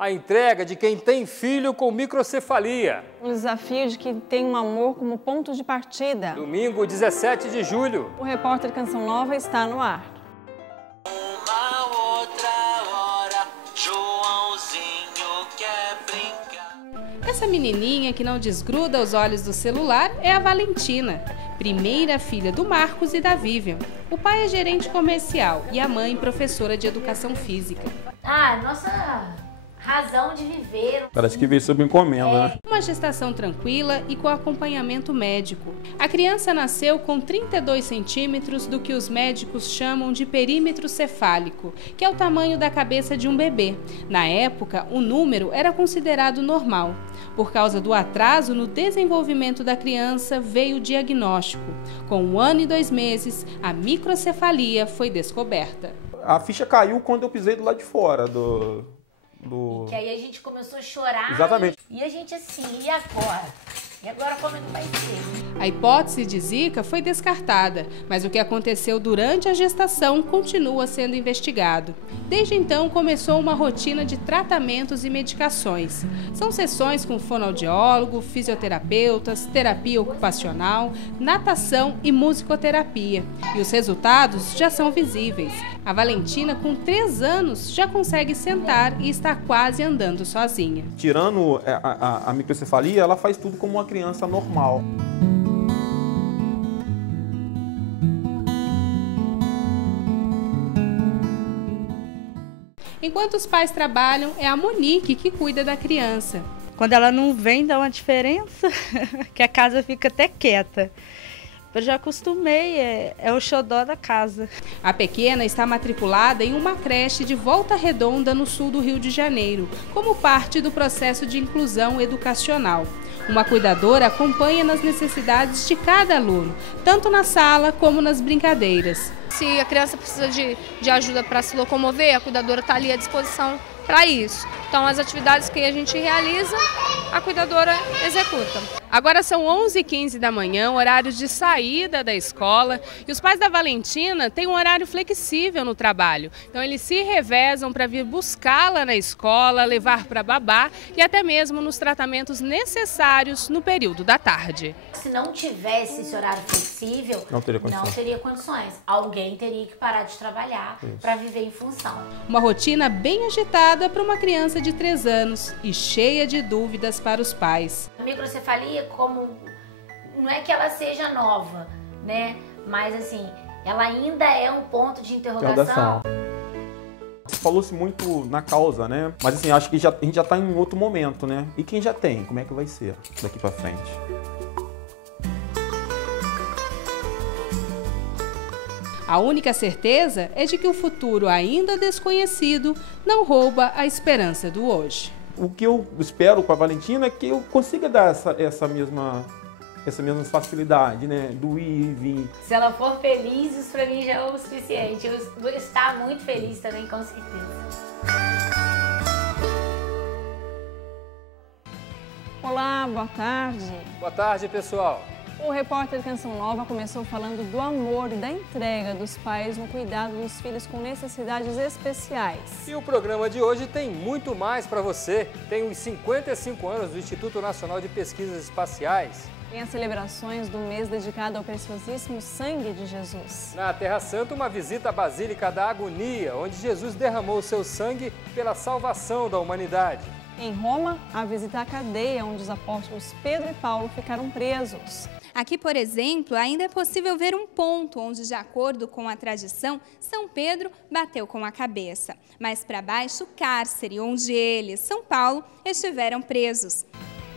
a entrega de quem tem filho com microcefalia. O desafio de quem tem um amor como ponto de partida. Domingo, 17 de julho. O Repórter Canção Nova está no ar. Uma outra hora, Joãozinho quer brincar. Essa menininha que não desgruda os olhos do celular é a Valentina, primeira filha do Marcos e da Vivian. O pai é gerente comercial e a mãe professora de educação física. Nossa razão de viver. Parece que veio sob encomenda, né? Uma gestação tranquila e com acompanhamento médico. A criança nasceu com 32 centímetros do que os médicos chamam de perímetro cefálico, que é o tamanho da cabeça de um bebê. Na época, o número era considerado normal. Por causa do atraso no desenvolvimento da criança, veio o diagnóstico. Com 1 ano e 2 meses, a microcefalia foi descoberta. A ficha caiu quando eu pisei do lado de fora Que aí a gente começou a chorar. Exatamente. E a gente assim, e agora? E agora como é que vai ser? A hipótese de Zika foi descartada, mas o que aconteceu durante a gestação continua sendo investigado. Desde então, começou uma rotina de tratamentos e medicações. São sessões com fonoaudiólogo, fisioterapeutas, terapia ocupacional, natação e musicoterapia. E os resultados já são visíveis. A Valentina, com 3 anos, já consegue sentar e está quase andando sozinha. Tirando a microcefalia, ela faz tudo como uma criança normal. Enquanto os pais trabalham, é a Monique que cuida da criança. Quando ela não vem, dá uma diferença, que a casa fica até quieta. Eu já acostumei, é o xodó da casa. A pequena está matriculada em uma creche de Volta Redonda, no sul do Rio de Janeiro, como parte do processo de inclusão educacional. Uma cuidadora acompanha nas necessidades de cada aluno, tanto na sala como nas brincadeiras. Se a criança precisa de ajuda para se locomover, a cuidadora está ali à disposição para isso. Então, as atividades que a gente realiza, a cuidadora executa. Agora são 11h15 da manhã, horários de saída da escola, e os pais da Valentina têm um horário flexível no trabalho. Então eles se revezam para vir buscá-la na escola, levar para babá e até mesmo nos tratamentos necessários no período da tarde. Se não tivesse esse horário flexível, não teria condições. Alguém teria que parar de trabalhar para viver em função. Uma rotina bem agitada para uma criança de 3 anos e cheia de dúvidas para os pais. A microcefalia, como não é que ela seja nova, né? Mas assim, ela ainda é um ponto de interrogação. Falou-se muito na causa, né? Mas assim, acho que a gente já está em outro momento, né? E quem já tem, como é que vai ser daqui para frente? A única certeza é de que o futuro ainda desconhecido não rouba a esperança do hoje. O que eu espero com a Valentina é que eu consiga dar essa mesma facilidade, né? Do ir e vir. Se ela for feliz, isso pra mim já é o suficiente. Eu vou estar muito feliz também, com certeza. Olá, boa tarde. Boa tarde, pessoal. O Repórter Canção Nova começou falando do amor e da entrega dos pais no cuidado dos filhos com necessidades especiais. E o programa de hoje tem muito mais para você. Tem os 55 anos do Instituto Nacional de Pesquisas Espaciais. Tem as celebrações do mês dedicado ao preciosíssimo sangue de Jesus. Na Terra Santa, uma visita à Basílica da Agonia, onde Jesus derramou o seu sangue pela salvação da humanidade. Em Roma, a visita à cadeia, onde os apóstolos Pedro e Paulo ficaram presos. Aqui, por exemplo, ainda é possível ver um ponto onde, de acordo com a tradição, São Pedro bateu com a cabeça. Mais para baixo, o cárcere, onde ele, São Paulo, estiveram presos.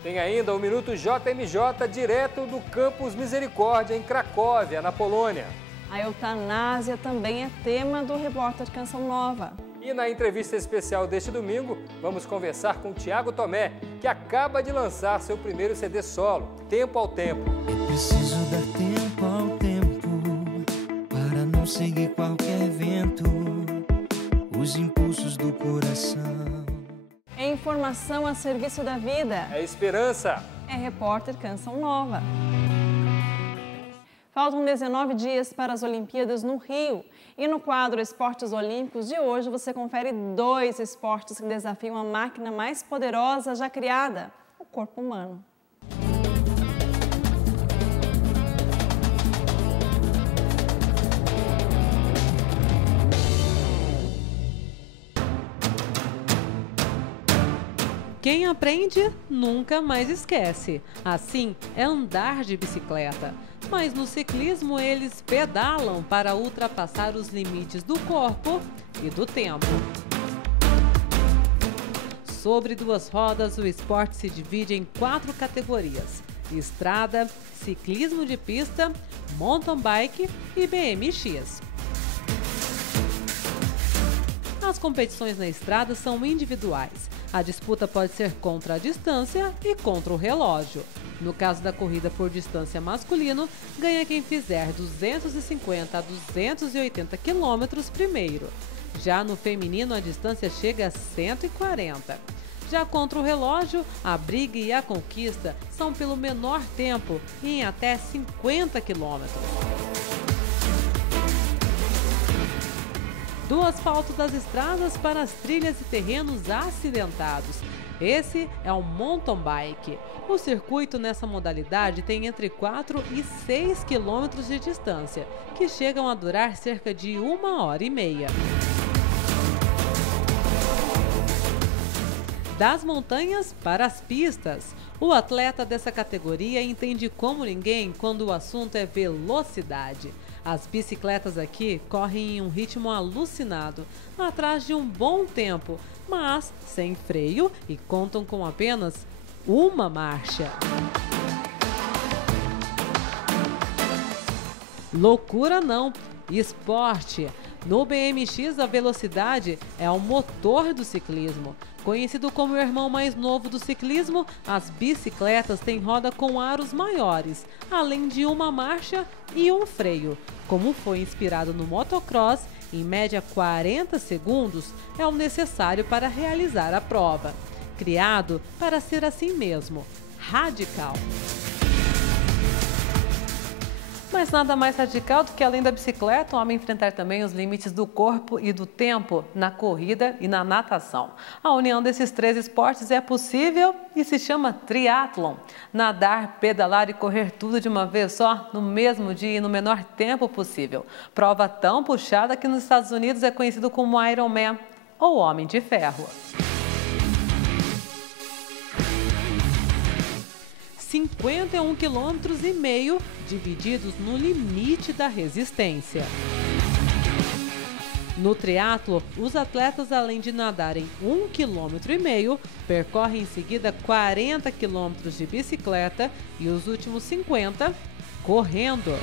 Tem ainda o Minuto JMJ, direto do Campus Misericórdia, em Cracóvia, na Polônia. A eutanásia também é tema do Repórter Canção Nova. E na entrevista especial deste domingo, vamos conversar com Tiago Tomé, que acaba de lançar seu primeiro CD solo, Tempo ao Tempo. É preciso dar tempo ao tempo para não seguir qualquer vento, os impulsos do coração. É informação a serviço da vida. É esperança. É Repórter Canção Nova. Faltam 19 dias para as Olimpíadas no Rio. E no quadro Esportes Olímpicos de hoje, você confere 2 esportes que desafiam a máquina mais poderosa já criada, o corpo humano. Quem aprende, nunca mais esquece. Assim é andar de bicicleta. Mas no ciclismo eles pedalam para ultrapassar os limites do corpo e do tempo. Sobre 2 rodas, o esporte se divide em 4 categorias: estrada, ciclismo de pista, mountain bike e BMX. As competições na estrada são individuais. A disputa pode ser contra a distância e contra o relógio. No caso da corrida por distância masculino, ganha quem fizer 250 a 280 quilômetros primeiro. Já no feminino, a distância chega a 140. Já contra o relógio, a briga e a conquista são pelo menor tempo e em até 50 quilômetros. Do asfalto das estradas para as trilhas e terrenos acidentados. Esse é o mountain bike. O circuito nessa modalidade tem entre 4 e 6 quilômetros de distância, que chegam a durar cerca de 1h30. Das montanhas para as pistas. O atleta dessa categoria entende como ninguém quando o assunto é velocidade. As bicicletas aqui correm em um ritmo alucinado, atrás de um bom tempo, mas sem freio e contam com apenas uma marcha. Loucura não, esporte. No BMX, a velocidade é o motor do ciclismo. Conhecido como o irmão mais novo do ciclismo, as bicicletas têm roda com aros maiores, além de uma marcha e um freio. Como foi inspirado no motocross, em média 40 segundos é o necessário para realizar a prova. Criado para ser assim mesmo, radical. Mas nada mais radical do que, além da bicicleta, o homem enfrentar também os limites do corpo e do tempo na corrida e na natação. A união desses 3 esportes é possível e se chama triatlon. Nadar, pedalar e correr tudo de uma vez só, no mesmo dia e no menor tempo possível. Prova tão puxada que nos Estados Unidos é conhecido como Ironman, ou Homem de Ferro. 51,5 quilômetros divididos no limite da resistência. No triatlo, os atletas, além de nadarem 1,5 km, percorrem em seguida 40 quilômetros de bicicleta e os últimos 50 correndo.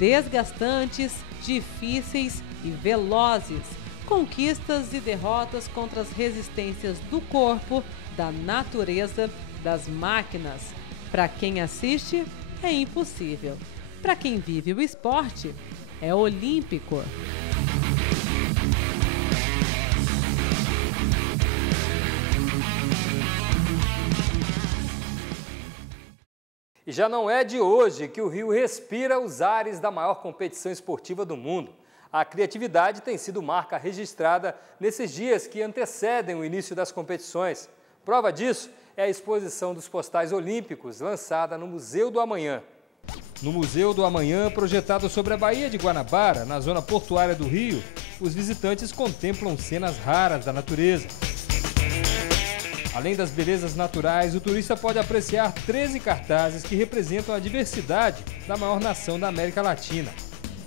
Desgastantes, difíceis e velozes. Conquistas e derrotas contra as resistências do corpo, da natureza, das máquinas. Para quem assiste, é impossível. Para quem vive o esporte, é olímpico. E já não é de hoje que o Rio respira os ares da maior competição esportiva do mundo. A criatividade tem sido marca registrada nesses dias que antecedem o início das competições. Prova disso é a exposição dos postais olímpicos, lançada no Museu do Amanhã. No Museu do Amanhã, projetado sobre a Baía de Guanabara, na zona portuária do Rio, os visitantes contemplam cenas raras da natureza. Além das belezas naturais, o turista pode apreciar 13 cartazes que representam a diversidade da maior nação da América Latina.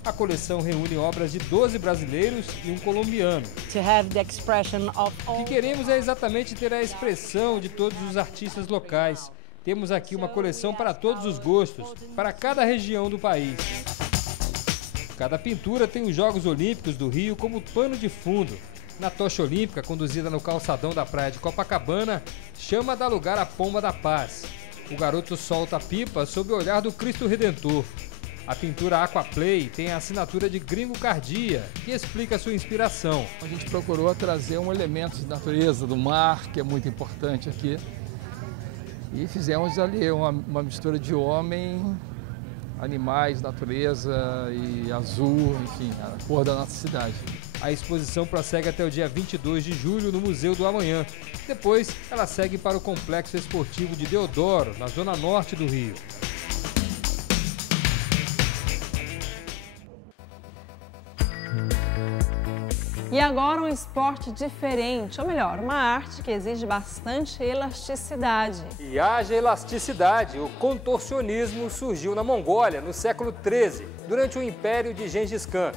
A coleção reúne obras de 12 brasileiros e um colombiano. O que queremos é exatamente ter a expressão de todos os artistas locais. Temos aqui uma coleção para todos os gostos, para cada região do país. Cada pintura tem os Jogos Olímpicos do Rio como pano de fundo. Na tocha olímpica, conduzida no calçadão da praia de Copacabana, chama a dar lugar à Pomba da Paz. O garoto solta a pipa sob o olhar do Cristo Redentor. A pintura Aquaplay tem a assinatura de Gringo Cardia, que explica sua inspiração. A gente procurou trazer um elemento de natureza, do mar, que é muito importante aqui. E fizemos ali uma mistura de homem, animais, natureza e azul, enfim, a cor da nossa cidade. A exposição prossegue até o dia 22 de julho no Museu do Amanhã. Depois, ela segue para o Complexo Esportivo de Deodoro, na zona norte do Rio. E agora um esporte diferente, ou melhor, uma arte que exige bastante elasticidade. E haja elasticidade, o contorcionismo surgiu na Mongólia no século XIII, durante o Império de Gengis Khan.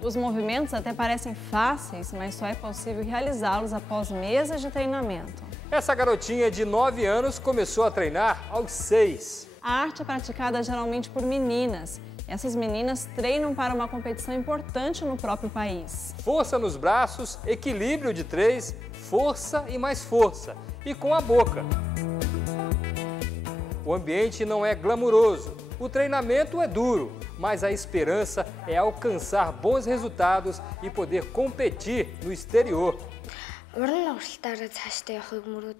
Os movimentos até parecem fáceis, mas só é possível realizá-los após meses de treinamento. Essa garotinha de 9 anos começou a treinar aos 6. A arte é praticada geralmente por meninas. Essas meninas treinam para uma competição importante no próprio país. Força nos braços, equilíbrio de 3, força e mais força. E com a boca. O ambiente não é glamuroso, o treinamento é duro, mas a esperança é alcançar bons resultados e poder competir no exterior.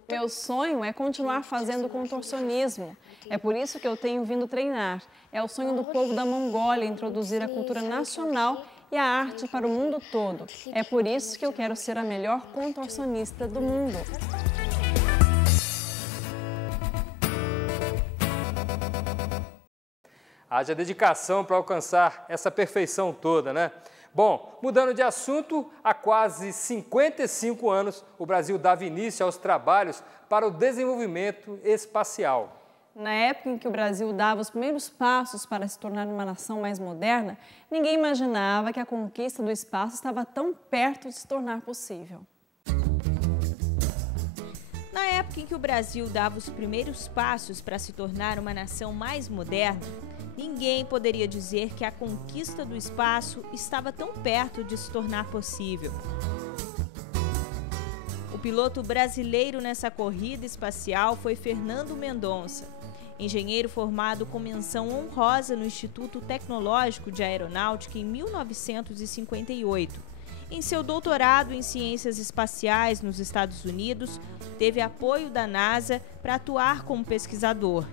Meu sonho é continuar fazendo contorcionismo. É por isso que eu tenho vindo treinar. É o sonho do povo da Mongólia introduzir a cultura nacional e a arte para o mundo todo. É por isso que eu quero ser a melhor contorcionista do mundo. Haja dedicação para alcançar essa perfeição toda, né? Bom, mudando de assunto, há quase 55 anos o Brasil dava início aos trabalhos para o desenvolvimento espacial. Na época em que o Brasil dava os primeiros passos para se tornar uma nação mais moderna, ninguém imaginava que a conquista do espaço estava tão perto de se tornar possível. Na época em que o Brasil dava os primeiros passos para se tornar uma nação mais moderna, ninguém poderia dizer que a conquista do espaço estava tão perto de se tornar possível. O piloto brasileiro nessa corrida espacial foi Fernando Mendonça, engenheiro formado com menção honrosa no Instituto Tecnológico de Aeronáutica em 1958. Em seu doutorado em Ciências Espaciais nos Estados Unidos, teve apoio da NASA para atuar como pesquisador.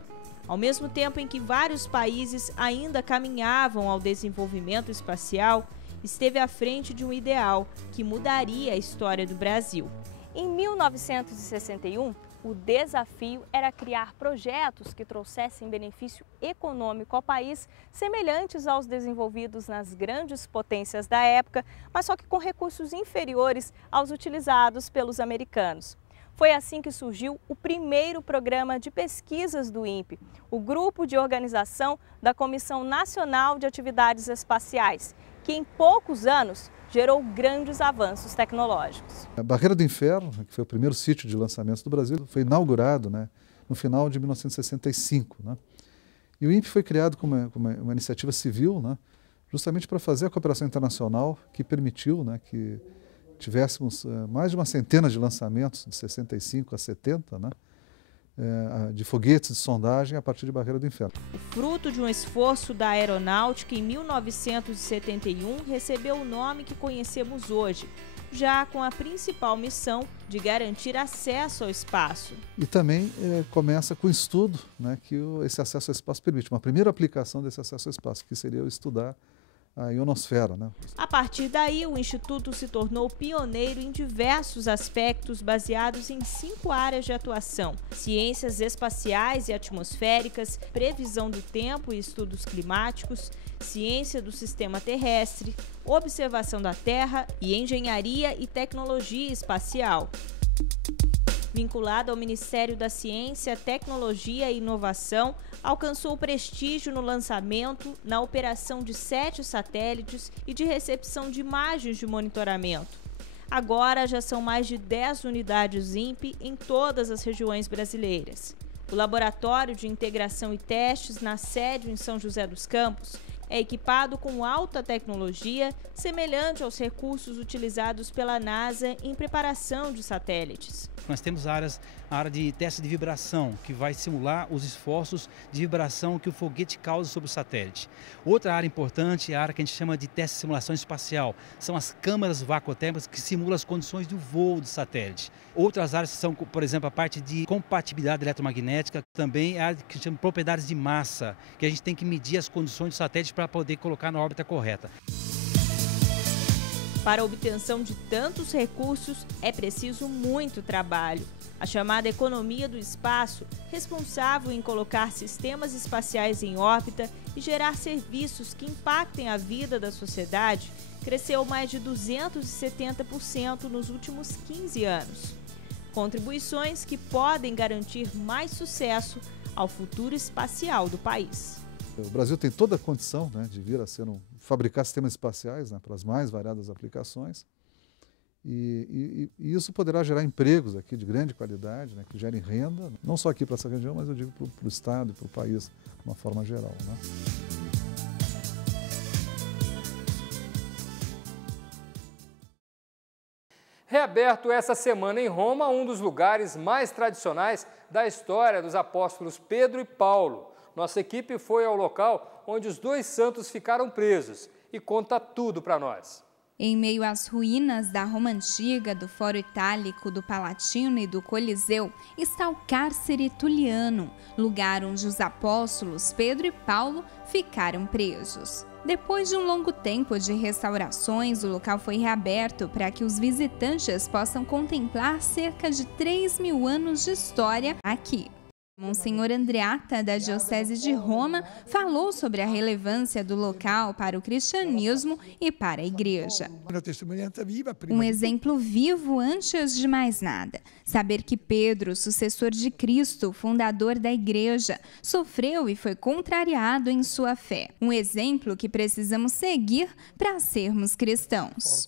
Ao mesmo tempo em que vários países ainda caminhavam ao desenvolvimento espacial, esteve à frente de um ideal que mudaria a história do Brasil. Em 1961, o desafio era criar projetos que trouxessem benefício econômico ao país, semelhantes aos desenvolvidos nas grandes potências da época, mas só que com recursos inferiores aos utilizados pelos americanos. Foi assim que surgiu o primeiro programa de pesquisas do INPE, o Grupo de Organização da Comissão Nacional de Atividades Espaciais, que em poucos anos gerou grandes avanços tecnológicos. A Barreira do Inferno, que foi o primeiro sítio de lançamentos do Brasil, foi inaugurado, no final de 1965. E o INPE foi criado como uma iniciativa civil, justamente para fazer a cooperação internacional que permitiu que tivéssemos mais de uma centena de lançamentos, de 65 a 70, de foguetes de sondagem a partir de Barreira do Inferno. O fruto de um esforço da aeronáutica, em 1971, recebeu o nome que conhecemos hoje, já com a principal missão de garantir acesso ao espaço. E também começa com o estudo que esse acesso ao espaço permite. Uma primeira aplicação desse acesso ao espaço, que seria estudar a ionosfera. A partir daí, o Instituto se tornou pioneiro em diversos aspectos baseados em 5 áreas de atuação: ciências espaciais e atmosféricas, previsão do tempo e estudos climáticos, ciência do sistema terrestre, observação da Terra e engenharia e tecnologia espacial. Vinculado ao Ministério da Ciência, Tecnologia e Inovação, alcançou prestígio no lançamento, na operação de 7 satélites e de recepção de imagens de monitoramento. Agora já são mais de 10 unidades INPE em todas as regiões brasileiras. O Laboratório de Integração e Testes, na sede em São José dos Campos, é equipado com alta tecnologia, semelhante aos recursos utilizados pela NASA em preparação de satélites. Nós temos a área de teste de vibração, que vai simular os esforços de vibração que o foguete causa sobre o satélite. Outra área importante é a área que a gente chama de teste de simulação espacial. São as câmaras vacuotérmicas que simulam as condições do voo do satélite. Outras áreas são, por exemplo, a parte de compatibilidade eletromagnética, também é a área que chama de propriedades de massa, que a gente tem que medir as condições do satélite para poder colocar na órbita correta. Para a obtenção de tantos recursos, é preciso muito trabalho. A chamada economia do espaço, responsável em colocar sistemas espaciais em órbita e gerar serviços que impactem a vida da sociedade, cresceu mais de 270% nos últimos 15 anos. Contribuições que podem garantir mais sucesso ao futuro espacial do país. O Brasil tem toda a condição, né, de vir a ser fabricar sistemas espaciais, né, para as mais variadas aplicações. E isso poderá gerar empregos aqui de grande qualidade, né, que gerem renda, não só aqui para essa região, mas eu digo para o Estado e para o país de uma forma geral, né? Reaberto essa semana em Roma, um dos lugares mais tradicionais da história dos apóstolos Pedro e Paulo. Nossa equipe foi ao local onde os dois santos ficaram presos e conta tudo para nós. Em meio às ruínas da Roma Antiga, do Fórum Itálico, do Palatino e do Coliseu, está o Cárcere Tulliano, lugar onde os apóstolos Pedro e Paulo ficaram presos. Depois de um longo tempo de restaurações, o local foi reaberto para que os visitantes possam contemplar cerca de 3.000 anos de história aqui. Monsenhor Andreatta, da Diocese de Roma, falou sobre a relevância do local para o cristianismo e para a Igreja. Um exemplo vivo antes de mais nada. Saber que Pedro, sucessor de Cristo, fundador da Igreja, sofreu e foi contrariado em sua fé. Um exemplo que precisamos seguir para sermos cristãos.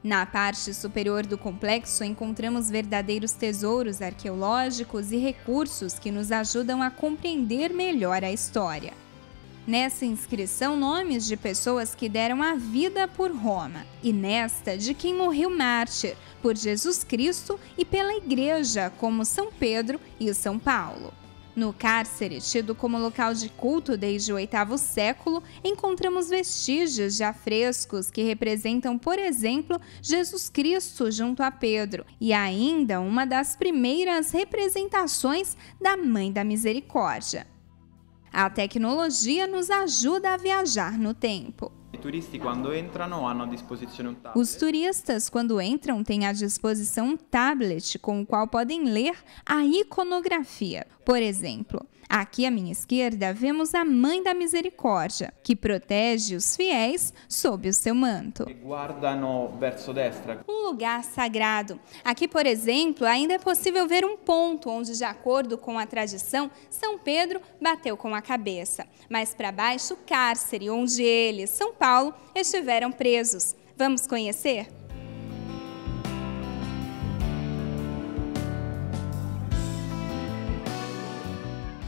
Na parte superior do complexo, encontramos verdadeiros tesouros arqueológicos e recursos que nos ajudam a compreender melhor a história. Nessa inscrição, nomes de pessoas que deram a vida por Roma, e nesta, de quem morreu mártir, por Jesus Cristo e pela Igreja, como São Pedro e São Paulo. No cárcere, tido como local de culto desde o 8º século, encontramos vestígios de afrescos que representam, por exemplo, Jesus Cristo junto a Pedro, e ainda uma das primeiras representações da Mãe da Misericórdia. A tecnologia nos ajuda a viajar no tempo. Os turistas, quando entram, têm à disposição um tablet com o qual podem ler a iconografia. Por exemplo, aqui à minha esquerda vemos a Mãe da Misericórdia, que protege os fiéis sob o seu manto. Um lugar sagrado. Aqui, por exemplo, ainda é possível ver um ponto onde, de acordo com a tradição, São Pedro bateu com a cabeça. Mais para baixo, o cárcere, onde ele, São Paulo, estiveram presos. Vamos conhecer?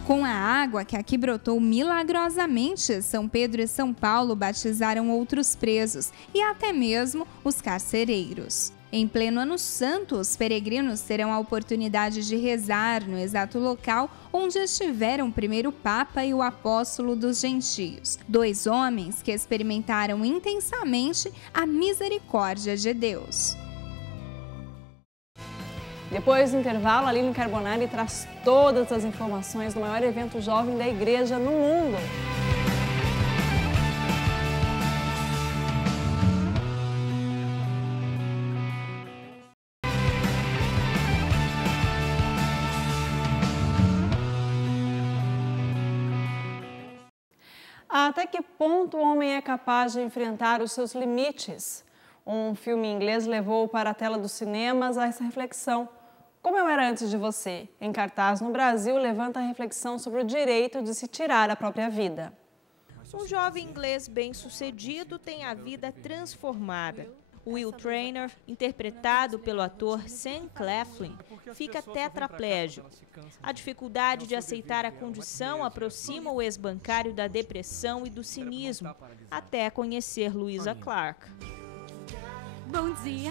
Com a água que aqui brotou milagrosamente, São Pedro e São Paulo batizaram outros presos e até mesmo os carcereiros. Em pleno Ano Santo, os peregrinos terão a oportunidade de rezar no exato local onde estiveram o primeiro Papa e o Apóstolo dos Gentios, dois homens que experimentaram intensamente a misericórdia de Deus. Depois do intervalo, a Aline Carbonari traz todas as informações do maior evento jovem da Igreja no mundo. Até que ponto o homem é capaz de enfrentar os seus limites? Um filme inglês levou para a tela dos cinemas essa reflexão. Como Eu Era Antes de Você, em cartaz no Brasil, levanta a reflexão sobre o direito de se tirar a própria vida. Um jovem inglês bem-sucedido tem a vida transformada. Will Trainer, interpretado pelo ator Sam Claflin, fica tetraplégico. A dificuldade de aceitar a condição aproxima o ex-bancário da depressão e do cinismo, até conhecer Louisa Clark. Bom dia!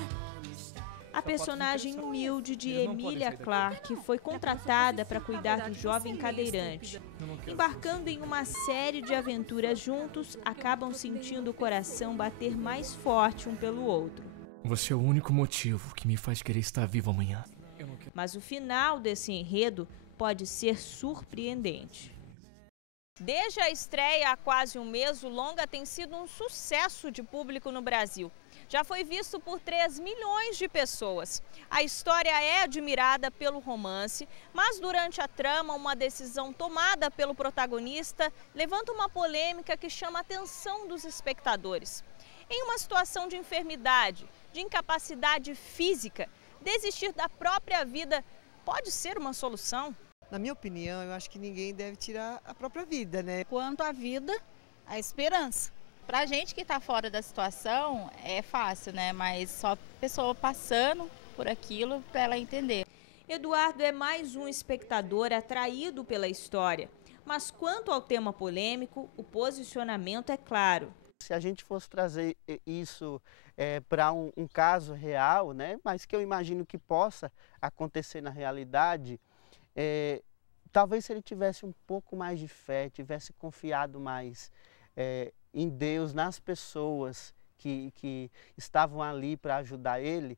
A personagem humilde de Emilia Clarke foi contratada para cuidar do jovem cadeirante. Embarcando em uma série de aventuras juntos, acabam sentindo o coração bater mais forte um pelo outro. Você é o único motivo que me faz querer estar vivo amanhã. Mas o final desse enredo pode ser surpreendente. Desde a estreia há quase um mês, o longa tem sido um sucesso de público no Brasil. Já foi visto por 3 milhões de pessoas. A história é admirada pelo romance, mas durante a trama, uma decisão tomada pelo protagonista levanta uma polêmica que chama a atenção dos espectadores. Em uma situação de enfermidade, de incapacidade física, desistir da própria vida pode ser uma solução? Na minha opinião, eu acho que ninguém deve tirar a própria vida, né? Quanto à vida, a esperança. Pra gente que está fora da situação é fácil, né? Mas só a pessoa passando por aquilo para ela entender. Eduardo é mais um espectador atraído pela história. Mas quanto ao tema polêmico, o posicionamento é claro. Se a gente fosse trazer isso para um caso real, né? Mas que eu imagino que possa acontecer na realidade, talvez se ele tivesse um pouco mais de fé, tivesse confiado mais em Deus, nas pessoas que estavam ali para ajudar ele,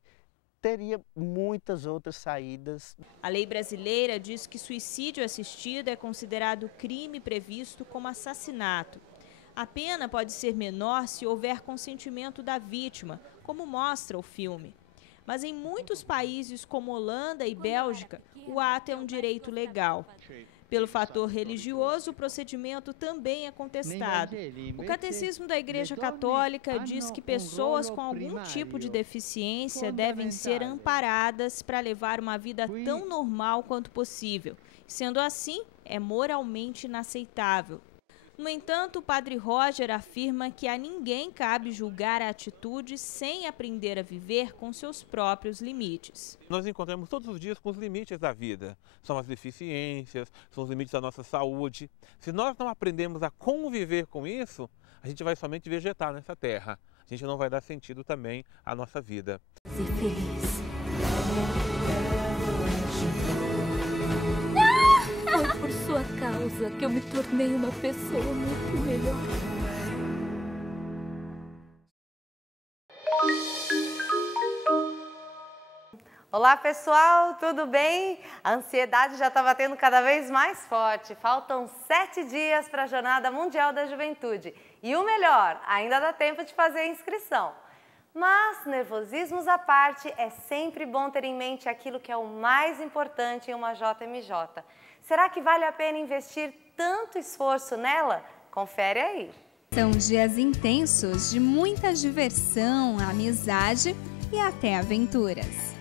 teria muitas outras saídas. A lei brasileira diz que suicídio assistido é considerado crime previsto como assassinato. A pena pode ser menor se houver consentimento da vítima, como mostra o filme. Mas em muitos países como Holanda e Bélgica, o ato é um direito legal. Pelo fator religioso, o procedimento também é contestado. O Catecismo da Igreja Católica diz que pessoas com algum tipo de deficiência devem ser amparadas para levar uma vida tão normal quanto possível. Sendo assim, é moralmente inaceitável. No entanto, o padre Roger afirma que a ninguém cabe julgar a atitude sem aprender a viver com seus próprios limites. Nós encontramos todos os dias com os limites da vida. São as deficiências, são os limites da nossa saúde. Se nós não aprendemos a conviver com isso, a gente vai somente vegetar nessa terra. A gente não vai dar sentido também à nossa vida. Ser feliz. Foi por sua causa que eu me tornei uma pessoa muito melhor. Olá pessoal, tudo bem? A ansiedade já está batendo cada vez mais forte. Faltam 7 dias para a Jornada Mundial da Juventude. E o melhor, ainda dá tempo de fazer a inscrição. Mas, nervosismos à parte, é sempre bom ter em mente aquilo que é o mais importante em uma JMJ. Será que vale a pena investir tanto esforço nela? Confere aí. São dias intensos de muita diversão, amizade e até aventuras.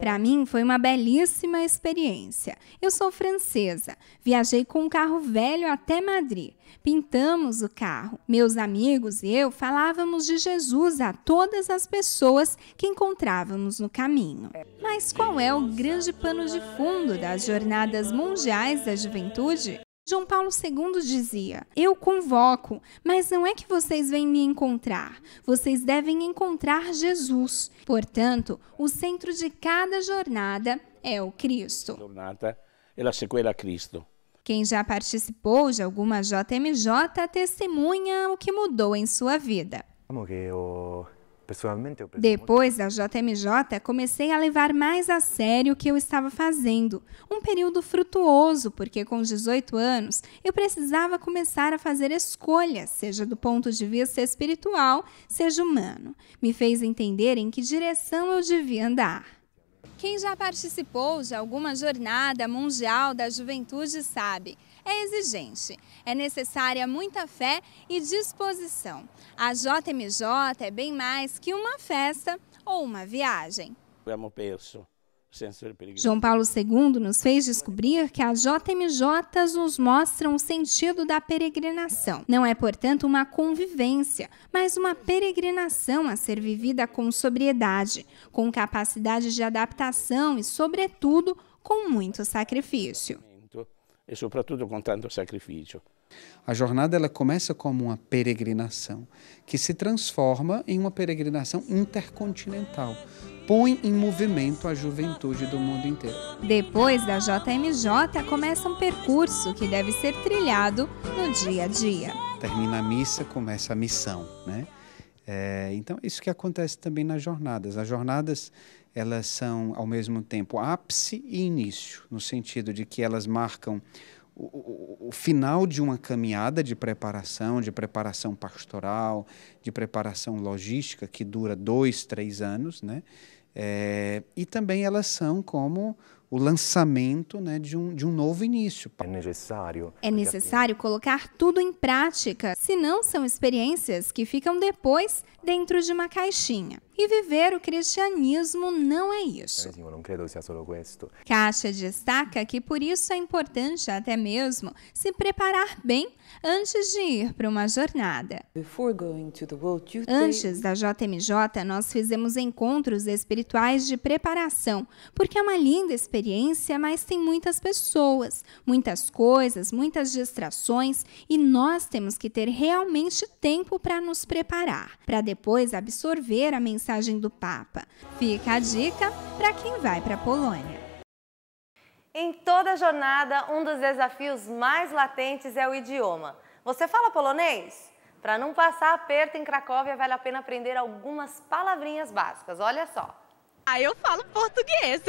Para mim foi uma belíssima experiência. Eu sou francesa, viajei com um carro velho até Madrid. Pintamos o carro. Meus amigos e eu falávamos de Jesus a todas as pessoas que encontrávamos no caminho. Mas qual é o grande pano de fundo das Jornadas Mundiais da Juventude? João Paulo II dizia: eu convoco, mas não é que vocês vêm me encontrar, vocês devem encontrar Jesus. Portanto, o centro de cada jornada é o Cristo. A jornada é a sequela a Cristo. Quem já participou de alguma JMJ testemunha o que mudou em sua vida. Depois da JMJ, comecei a levar mais a sério o que eu estava fazendo. Um período frutuoso, porque com 18 anos eu precisava começar a fazer escolhas, seja do ponto de vista espiritual, seja humano. Me fez entender em que direção eu devia andar. Quem já participou de alguma jornada mundial da juventude sabe, é exigente, é necessária muita fé e disposição. A JMJ é bem mais que uma festa ou uma viagem. Abbiamo perso João Paulo II nos fez descobrir que as JMJs nos mostram o sentido da peregrinação. Não é, portanto, uma convivência, mas uma peregrinação a ser vivida com sobriedade, com capacidade de adaptação e, sobretudo, com muito sacrifício. E sobretudo com tanto sacrifício. A jornada ela começa como uma peregrinação, que se transforma em uma peregrinação intercontinental. Põe em movimento a juventude do mundo inteiro. Depois da JMJ, começa um percurso que deve ser trilhado no dia a dia. Termina a missa, começa a missão, né? Então, isso que acontece também nas jornadas. As jornadas, elas são, ao mesmo tempo, ápice e início, no sentido de que elas marcam o final de uma caminhada de preparação pastoral, de preparação logística, que dura 2, 3 anos, né? E também elas são como o lançamento, né, de um novo início. É necessário colocar tudo em prática, senão são experiências que ficam depois dentro de uma caixinha. E viver o cristianismo não é isso. Kátia destaca que por isso é importante até mesmo se preparar bem antes de ir para uma jornada. Antes da JMJ, nós fizemos encontros espirituais de preparação, porque é uma linda experiência, mas tem muitas pessoas, muitas coisas, muitas distrações, e nós temos que ter realmente tempo para nos preparar, para depois absorver a mensagem do Papa. Fica a dica para quem vai para a Polônia. Em toda jornada, um dos desafios mais latentes é o idioma. Você fala polonês? Para não passar aperto em Cracóvia, vale a pena aprender algumas palavrinhas básicas. Olha só. Eu falo português,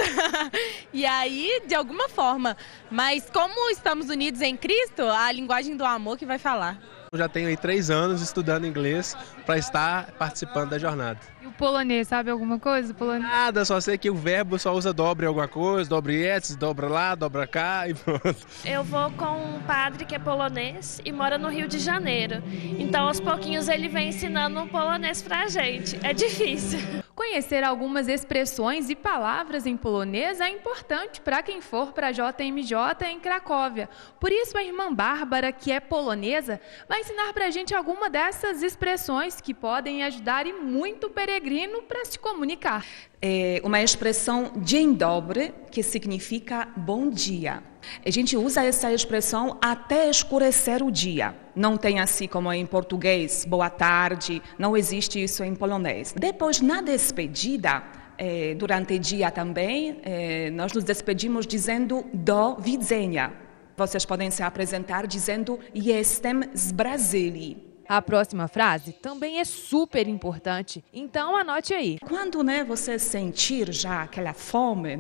e aí, de alguma forma, mas como estamos unidos em Cristo, a linguagem do amor que vai falar. Eu já tenho aí 3 anos estudando inglês para estar participando da jornada. E o polonês, sabe alguma coisa? Nada, só sei que o verbo só usa dobre alguma coisa, dobre ets, dobra lá, dobra cá e pronto. Eu vou com um padre que é polonês e mora no Rio de Janeiro. Então, aos pouquinhos, ele vem ensinando um polonês pra gente. É difícil. Conhecer algumas expressões e palavras em polonês é importante para quem for para a JMJ em Cracóvia. Por isso, a irmã Bárbara, que é polonesa, vai ensinar para a gente alguma dessas expressões que podem ajudar e muito o peregrino para se comunicar. É uma expressão dzień dobry, que significa bom dia. A gente usa essa expressão até escurecer o dia. Não tem assim como em português, boa tarde, não existe isso em polonês. Depois, na despedida, durante o dia também, nós nos despedimos dizendo do widzenia. Vocês podem se apresentar dizendo jestem z Brazylii. A próxima frase também é super importante, então anote aí. Quando você sentir já aquela fome,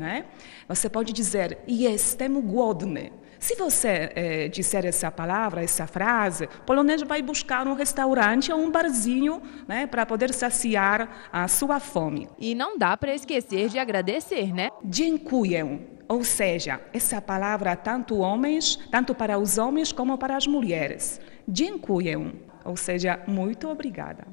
você pode dizer jestem głodny. Se você disser essa palavra, essa frase, o polonês vai buscar um restaurante ou um barzinho, para poder saciar a sua fome. E não dá para esquecer de agradecer, né? Dziękuję. Ou seja, essa palavra tanto para os homens como para as mulheres. Dziękuję. Ou seja, muito obrigada.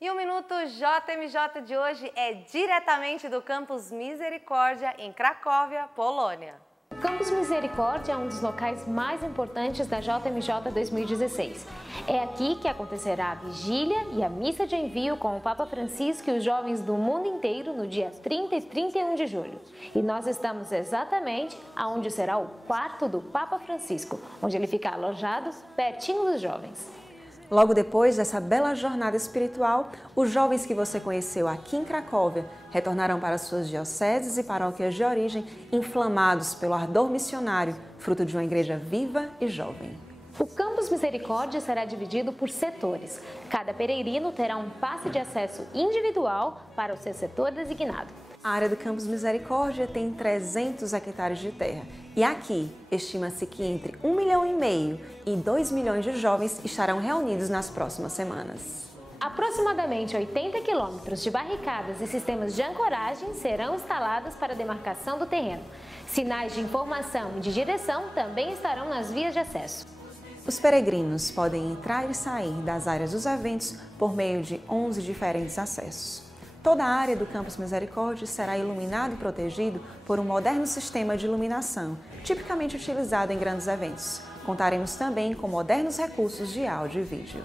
E o Minuto JMJ de hoje é diretamente do Campus Misericórdia, em Cracóvia, Polônia. O Campus Misericórdia é um dos locais mais importantes da JMJ 2016. É aqui que acontecerá a vigília e a missa de envio com o Papa Francisco e os jovens do mundo inteiro no dia 30 e 31 de julho. E nós estamos exatamente onde será o quarto do Papa Francisco, onde ele fica alojado pertinho dos jovens. Logo depois dessa bela jornada espiritual, os jovens que você conheceu aqui em Cracóvia retornarão para suas dioceses e paróquias de origem, inflamados pelo ardor missionário, fruto de uma igreja viva e jovem. O Campus Misericórdia será dividido por setores. Cada peregrino terá um passe de acesso individual para o seu setor designado. A área do Campus Misericórdia tem 300 hectares de terra. E aqui, estima-se que entre 1,5 milhão e 2 milhões de jovens estarão reunidos nas próximas semanas. Aproximadamente 80 quilômetros de barricadas e sistemas de ancoragem serão instalados para a demarcação do terreno. Sinais de informação e de direção também estarão nas vias de acesso. Os peregrinos podem entrar e sair das áreas dos eventos por meio de 11 diferentes acessos. Toda a área do Campus Misericórdia será iluminada e protegido por um moderno sistema de iluminação, tipicamente utilizado em grandes eventos. Contaremos também com modernos recursos de áudio e vídeo.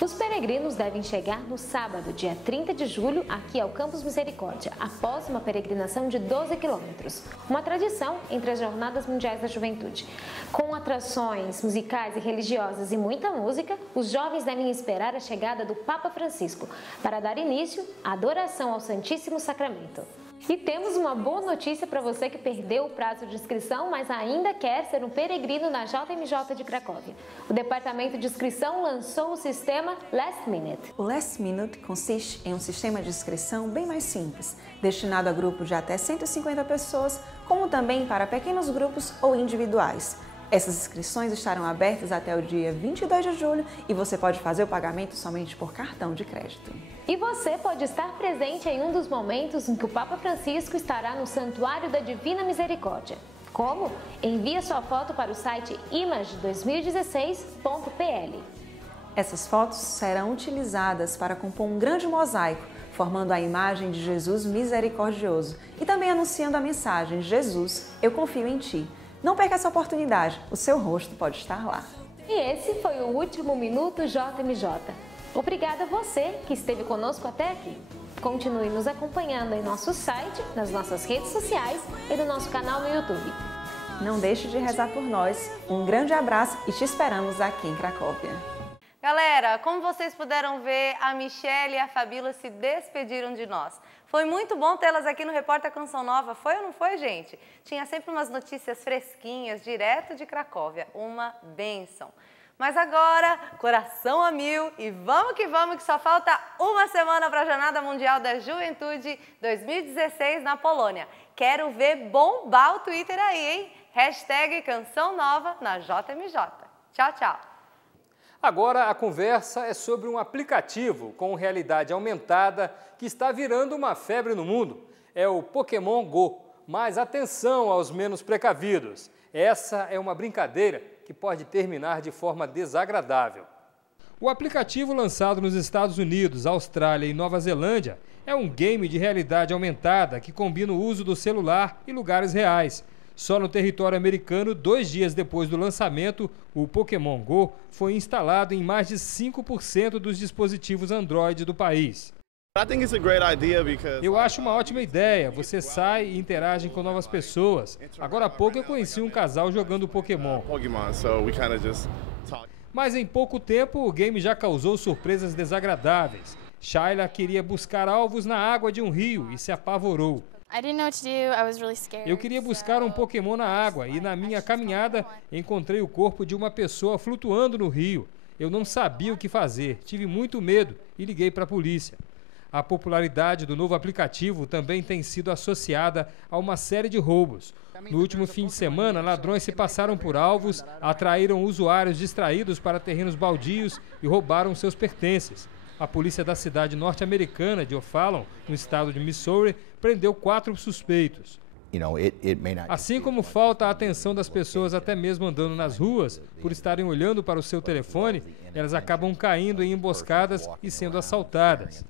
Os peregrinos devem chegar no sábado, dia 30 de julho, aqui ao Campus Misericórdia, após uma peregrinação de 12 quilômetros. Uma tradição entre as Jornadas Mundiais da Juventude. Com atrações musicais e religiosas e muita música, os jovens devem esperar a chegada do Papa Francisco para dar início à adoração ao Santíssimo Sacramento. E temos uma boa notícia para você que perdeu o prazo de inscrição, mas ainda quer ser um peregrino na JMJ de Cracóvia. O Departamento de Inscrição lançou o sistema Last Minute. O Last Minute consiste em um sistema de inscrição bem mais simples, destinado a grupos de até 150 pessoas, como também para pequenos grupos ou individuais. Essas inscrições estarão abertas até o dia 22 de julho e você pode fazer o pagamento somente por cartão de crédito. E você pode estar presente em um dos momentos em que o Papa Francisco estará no Santuário da Divina Misericórdia. Como? Envie sua foto para o site image2016.pl. Essas fotos serão utilizadas para compor um grande mosaico, formando a imagem de Jesus misericordioso e também anunciando a mensagem: Jesus, eu confio em ti. Não perca essa oportunidade, o seu rosto pode estar lá. E esse foi o último Minuto JMJ. Obrigada a você que esteve conosco até aqui. Continue nos acompanhando em nosso site, nas nossas redes sociais e no nosso canal no YouTube. Não deixe de rezar por nós. Um grande abraço e te esperamos aqui em Cracóvia. Galera, como vocês puderam ver, a Michelle e a Fabíola se despediram de nós. Foi muito bom tê-las aqui no Repórter Canção Nova, foi ou não foi, gente? Tinha sempre umas notícias fresquinhas, direto de Cracóvia, uma bênção. Mas agora, coração a mil e vamos que só falta uma semana para a Jornada Mundial da Juventude 2016 na Polônia. Quero ver bombar o Twitter aí, hein? Hashtag Canção Nova na JMJ. Tchau, tchau. Agora a conversa é sobre um aplicativo com realidade aumentada que está virando uma febre no mundo. É o Pokémon Go. Mas atenção aos menos precavidos. Essa é uma brincadeira que pode terminar de forma desagradável. O aplicativo lançado nos Estados Unidos, Austrália e Nova Zelândia é um game de realidade aumentada que combina o uso do celular e lugares reais. Só no território americano, 2 dias depois do lançamento, o Pokémon Go foi instalado em mais de 5% dos dispositivos Android do país. Eu acho uma ótima ideia. Você sai e interage com novas pessoas. Agora há pouco eu conheci um casal jogando Pokémon. Mas em pouco tempo o game já causou surpresas desagradáveis. Shayla queria buscar alvos na água de um rio e se apavorou. Eu queria buscar um Pokémon na água e na minha caminhada encontrei o corpo de uma pessoa flutuando no rio. Eu não sabia o que fazer, tive muito medo e liguei para a polícia. A popularidade do novo aplicativo também tem sido associada a uma série de roubos. No último fim de semana, ladrões se passaram por alvos, atraíram usuários distraídos para terrenos baldios e roubaram seus pertences. A polícia da cidade norte-americana de O'Fallon, no estado de Missouri, prendeu 4 suspeitos. Assim como falta a atenção das pessoas até mesmo andando nas ruas, por estarem olhando para o seu telefone, elas acabam caindo em emboscadas e sendo assaltadas.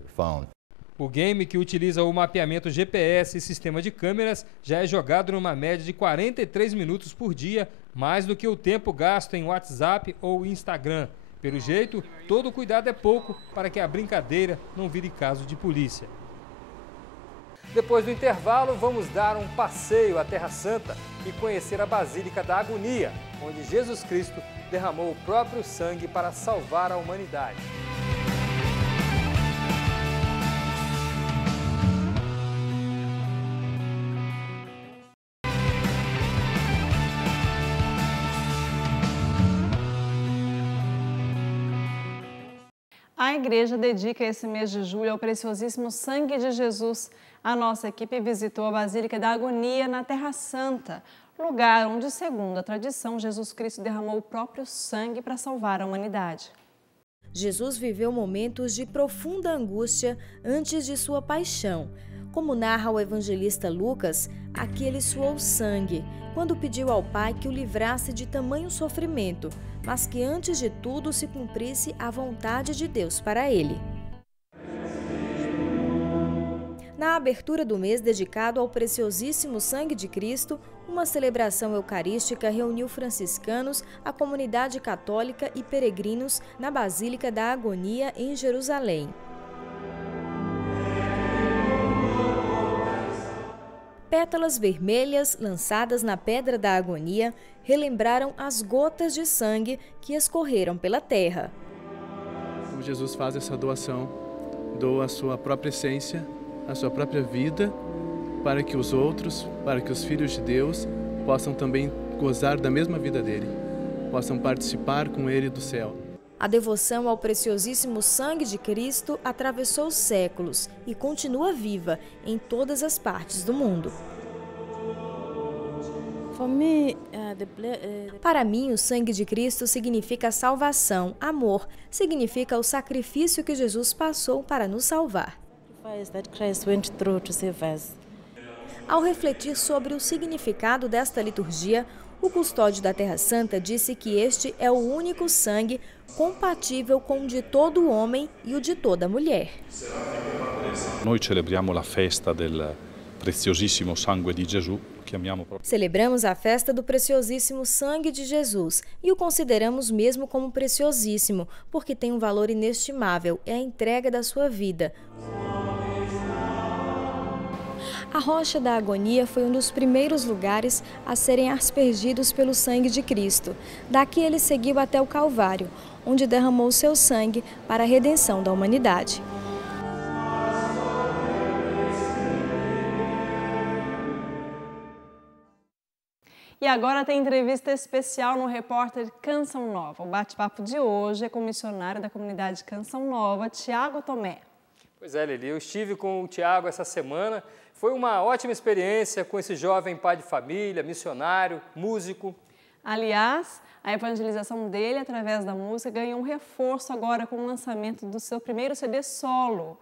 O game, que utiliza o mapeamento GPS e sistema de câmeras, já é jogado numa média de 43 minutos por dia, mais do que o tempo gasto em WhatsApp ou Instagram. Pelo jeito, todo cuidado é pouco para que a brincadeira não vire caso de polícia. Depois do intervalo, vamos dar um passeio à Terra Santa e conhecer a Basílica da Agonia, onde Jesus Cristo derramou o próprio sangue para salvar a humanidade. A igreja dedica esse mês de julho ao preciosíssimo sangue de Jesus. A nossa equipe visitou a Basílica da Agonia na Terra Santa, lugar onde, segundo a tradição, Jesus Cristo derramou o próprio sangue para salvar a humanidade. Jesus viveu momentos de profunda angústia antes de sua paixão. Como narra o evangelista Lucas, aqui ele suou sangue, quando pediu ao Pai que o livrasse de tamanho sofrimento, mas que antes de tudo se cumprisse a vontade de Deus para ele. Na abertura do mês dedicado ao preciosíssimo sangue de Cristo, uma celebração eucarística reuniu franciscanos, a comunidade católica e peregrinos na Basílica da Agonia, em Jerusalém. Pétalas vermelhas lançadas na Pedra da Agonia relembraram as gotas de sangue que escorreram pela terra. Jesus faz essa doação, doa a sua própria essência, a sua própria vida, para que os outros, para que os filhos de Deus possam também gozar da mesma vida dele, possam participar com ele do céu. A devoção ao preciosíssimo sangue de Cristo atravessou séculos e continua viva em todas as partes do mundo. Para mim, o sangue de Cristo significa salvação, amor, significa o sacrifício que Jesus passou para nos salvar. Ao refletir sobre o significado desta liturgia, o custódio da Terra Santa disse que este é o único sangue compatível com o de todo homem e o de toda mulher. Nós celebramos a festa do preciosíssimo sangue de Jesus. Celebramos a festa do preciosíssimo sangue de Jesus e o consideramos mesmo como preciosíssimo, porque tem um valor inestimável, é a entrega da sua vida. A Rocha da Agonia foi um dos primeiros lugares a serem aspergidos pelo sangue de Cristo. Daqui ele seguiu até o Calvário, onde derramou seu sangue para a redenção da humanidade. E agora tem entrevista especial no repórter Canção Nova. O bate-papo de hoje é com o missionário da comunidade Canção Nova, Tiago Tomé. Pois é, Lili, eu estive com o Tiago essa semana. Foi uma ótima experiência com esse jovem pai de família, missionário, músico. Aliás, a evangelização dele através da música ganhou um reforço agora com o lançamento do seu primeiro CD solo.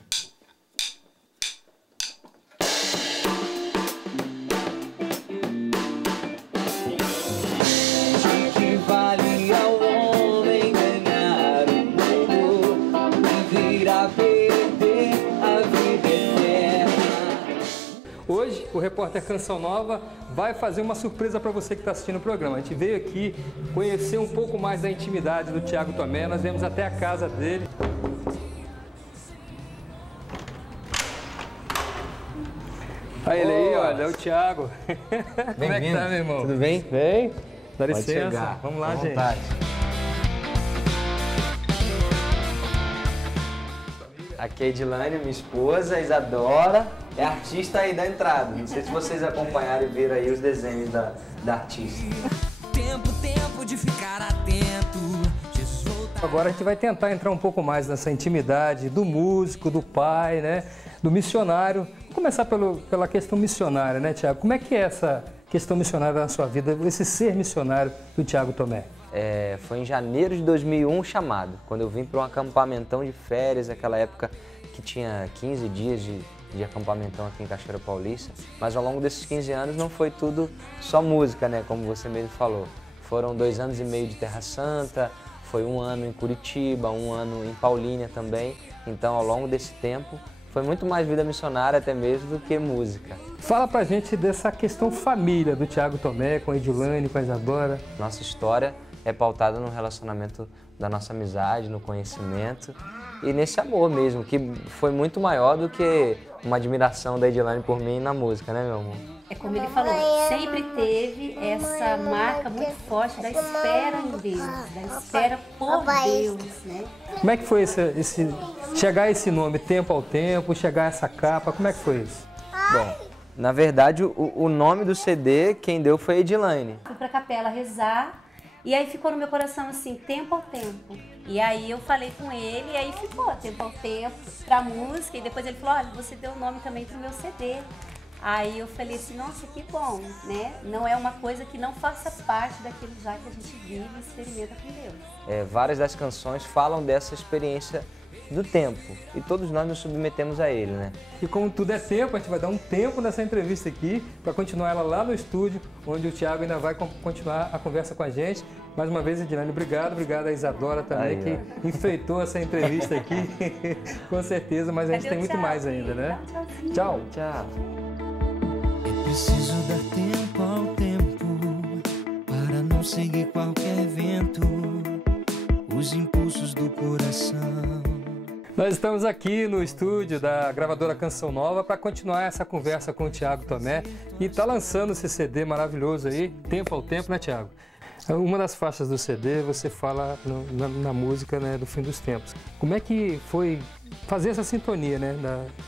Hoje, o repórter Canção Nova vai fazer uma surpresa para você que está assistindo o programa. A gente veio aqui conhecer um pouco mais da intimidade do Tiago Tomé. Nós viemos até a casa dele. Aí ele aí, olha, é o Tiago. Como é que tá, meu irmão? Tudo bem? Bem? Dá Pode licença. chegar. Vamos lá, gente. Vontade. Aqui é a Edilane, minha esposa, Isadora, é artista aí da entrada. Não sei se vocês acompanharam e viram aí os desenhos da artista. Tempo de ficar atento. Agora a gente vai tentar entrar um pouco mais nessa intimidade do músico, do pai, né? Do missionário. Vamos começar pela questão missionária, né, Tiago? Como é que é essa questão missionária na sua vida, esse ser missionário do Tiago Tomé? Foi em janeiro de 2001 chamado, quando eu vim para um acampamentão de férias, naquela época que tinha 15 dias de acampamentão aqui em Cachoeira Paulista, mas ao longo desses 15 anos não foi tudo só música, né, como você mesmo falou. Foram 2 anos e meio de Terra Santa, foi 1 ano em Curitiba, 1 ano em Paulínia também, então ao longo desse tempo foi muito mais vida missionária até mesmo do que música. Fala pra gente dessa questão família do Tiago Tomé, com a Edilane, com a Isadora. Nossa história é pautada no relacionamento da nossa amizade, no conhecimento e nesse amor mesmo, que foi muito maior do que uma admiração da Edilane por mim na música, né, meu amor? É como ele falou, sempre teve essa marca muito forte da espera em Deus, da espera por Deus, né? Como é que foi chegar a esse nome, Tempo ao Tempo, chegar a essa capa, como é que foi isso? Bom, na verdade, o nome do CD, quem deu foi a Edilane. Fui pra capela rezar e aí ficou no meu coração assim, Tempo ao Tempo. E aí eu falei com ele e aí ficou Tempo ao Tempo pra música e depois ele falou, olha, você deu o nome também pro meu CD. Aí eu falei assim, nossa, que bom, né? Não é uma coisa que não faça parte daquilo já que a gente vive e experimenta com Deus. Várias das canções falam dessa experiência do tempo e todos nós nos submetemos a ele, né? E como tudo é tempo, a gente vai dar um tempo nessa entrevista aqui para continuar ela lá no estúdio, onde o Tiago ainda vai continuar a conversa com a gente. Mais uma vez, Edilane, obrigado a Isadora também, que enfeitou essa entrevista aqui, com certeza, mas a gente tem muito mais ainda, né? Tchau. Tchau. É preciso dar tempo ao tempo para não seguir qualquer vento, os impulsos do coração. Nós estamos aqui no estúdio da gravadora Canção Nova para continuar essa conversa com o Thiago Tomé, que está lançando esse CD maravilhoso aí, Tempo ao Tempo, né, Thiago? Uma das faixas do CD você fala na música, né, do Fim dos Tempos. Como é que foi fazer essa sintonia, né,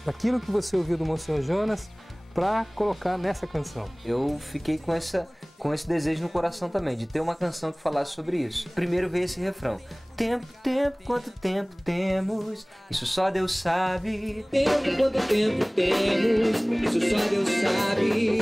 daquilo que você ouviu do Monsenhor Jonas para colocar nessa canção? Eu fiquei com esse desejo no coração também, de ter uma canção que falasse sobre isso. Primeiro veio esse refrão. Tempo, tempo, quanto tempo temos, isso só Deus sabe. Tempo, quanto tempo temos, isso só Deus sabe.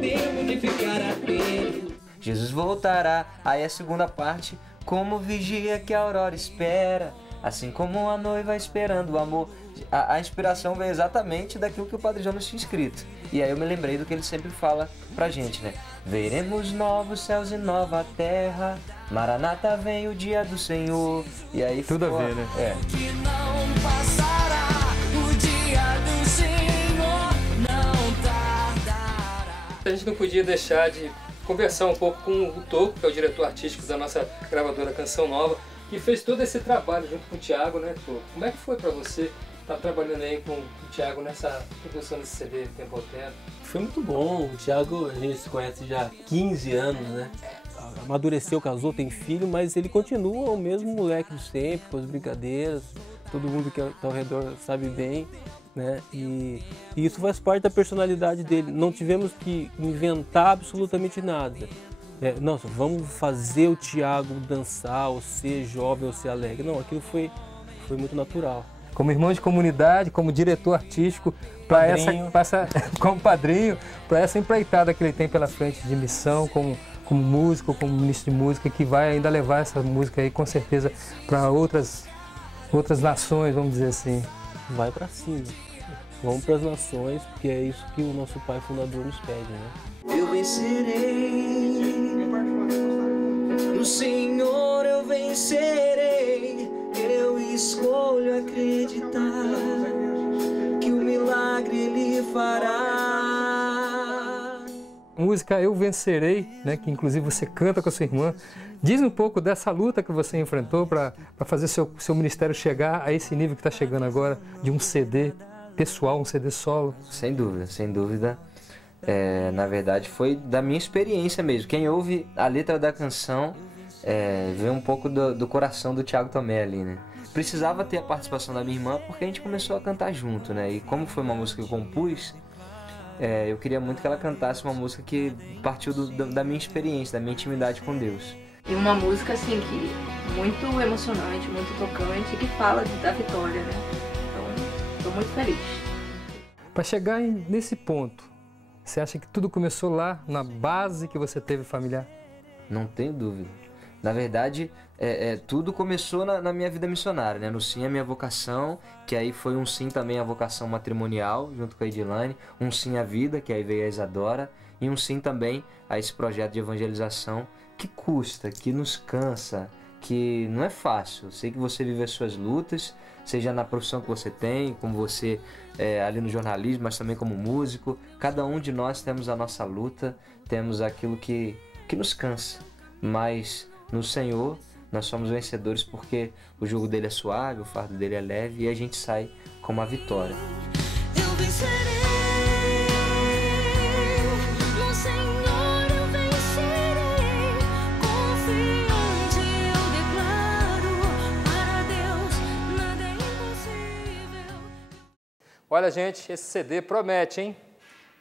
Tempo de ficar atento. Jesus voltará. Aí a segunda parte, como vigia que a aurora espera, assim como a noiva esperando o amor. A inspiração veio exatamente daquilo que o Padre Jonas tinha escrito. E aí eu me lembrei do que ele sempre fala pra gente, né? Veremos novos céus e nova terra, Maranata, vem o dia do Senhor. E aí tudo a ver, né? É. Que não passará, o dia do Senhor não tardará. A gente não podia deixar de conversar um pouco com o Toco, que é o diretor artístico da nossa gravadora Canção Nova, que fez todo esse trabalho junto com o Thiago, né, Toco? Como é que foi pra você estar trabalhando aí com o Thiago nessa produção desse CD, Tempo ao Tempo? Foi muito bom. O Thiago, a gente se conhece já há 15 anos, né? Amadureceu, casou, tem filho, mas ele continua o mesmo moleque de sempre, com as brincadeiras, todo mundo que está ao redor sabe bem, né? E isso faz parte da personalidade dele. Não tivemos que inventar absolutamente nada. Nossa, vamos fazer o Thiago dançar, ou ser jovem, ou ser alegre. Não, aquilo foi muito natural. Como irmão de comunidade, como diretor artístico, como padrinho, para essa empreitada que ele tem pela frente de missão, como músico, como ministro de música, que vai ainda levar essa música aí com certeza para outras nações, vamos dizer assim. Vai para cima. Vamos para as nações, porque é isso que o nosso pai fundador nos pede, né? Eu vencerei, no Senhor eu vencerei, eu escolho acreditar que o milagre Ele fará. Música Eu Vencerei, né, que inclusive você canta com a sua irmã. Diz um pouco dessa luta que você enfrentou para fazer seu ministério chegar a esse nível que está chegando agora, de um CD pessoal, um CD solo. Sem dúvida, sem dúvida. Na verdade foi da minha experiência mesmo. Quem ouve a letra da canção vê um pouco do coração do Thiago Tomé ali, né? Precisava ter a participação da minha irmã porque a gente começou a cantar junto, né? E como foi uma música que eu compus, eu queria muito que ela cantasse uma música que partiu da minha experiência, da minha intimidade com Deus. E uma música assim que muito emocionante, muito tocante, que fala da vitória, né? Então, estou muito feliz. Para chegar nesse ponto, você acha que tudo começou lá na base que você teve familiar? Não tenho dúvida. Na verdade, tudo começou na minha vida missionária, né? No Sim, a minha vocação, que aí foi um sim também a vocação matrimonial, junto com a Edilane, um sim à vida, que aí veio a Isadora, e um sim também a esse projeto de evangelização que custa, que nos cansa, que não é fácil. Eu sei que você vive as suas lutas, seja na profissão que você tem, como você ali no jornalismo, mas também como músico. Cada um de nós temos a nossa luta, temos aquilo que nos cansa, mas no Senhor nós somos vencedores porque o jugo dele é suave, o fardo dele é leve e a gente sai com uma vitória. Eu vencerei, no Senhor eu vencerei, confiante eu declaro, para Deus nada é impossível. Olha, gente, esse CD promete, hein?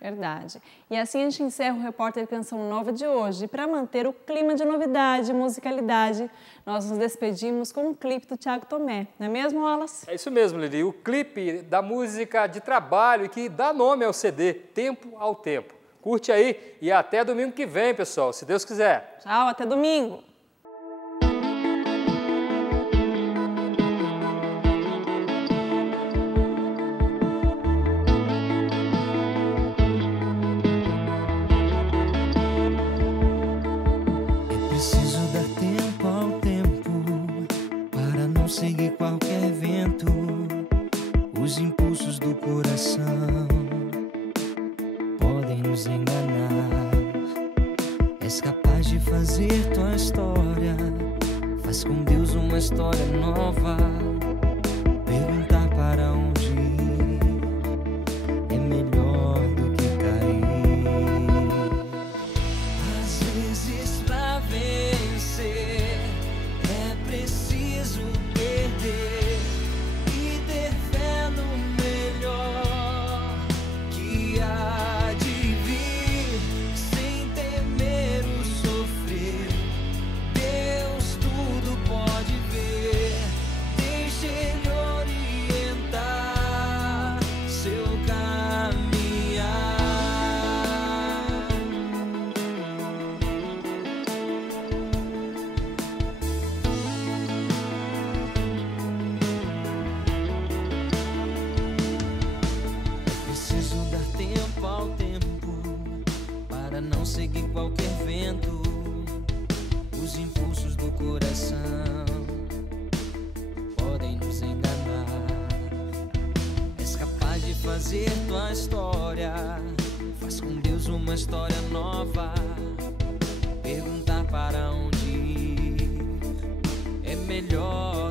Verdade. E assim a gente encerra o Repórter Canção Nova de hoje. E para manter o clima de novidade e musicalidade, nós nos despedimos com um clipe do Thiago Tomé. Não é mesmo, Wallace? É isso mesmo, Lili. O clipe da música de trabalho que dá nome ao CD, Tempo ao Tempo. Curte aí e até domingo que vem, pessoal, se Deus quiser. Tchau, até domingo. Preciso qualquer vento, os impulsos do coração podem nos enganar. És capaz de fazer tua história, faz com Deus uma história nova. Perguntar para onde ir é melhor do que cair. Às vezes pra vencer é preciso perder e ter fé no melhor que há de vir, sem temer o sofrer. Deus tudo pode ver, deixe Ele orientar seu caminhar. Preciso dar tempo ao tempo para não seguir qualquer vento, os impulsos do coração podem nos enganar. És capaz de fazer tua história, faz com Deus uma história nova. Perguntar para onde ir é melhor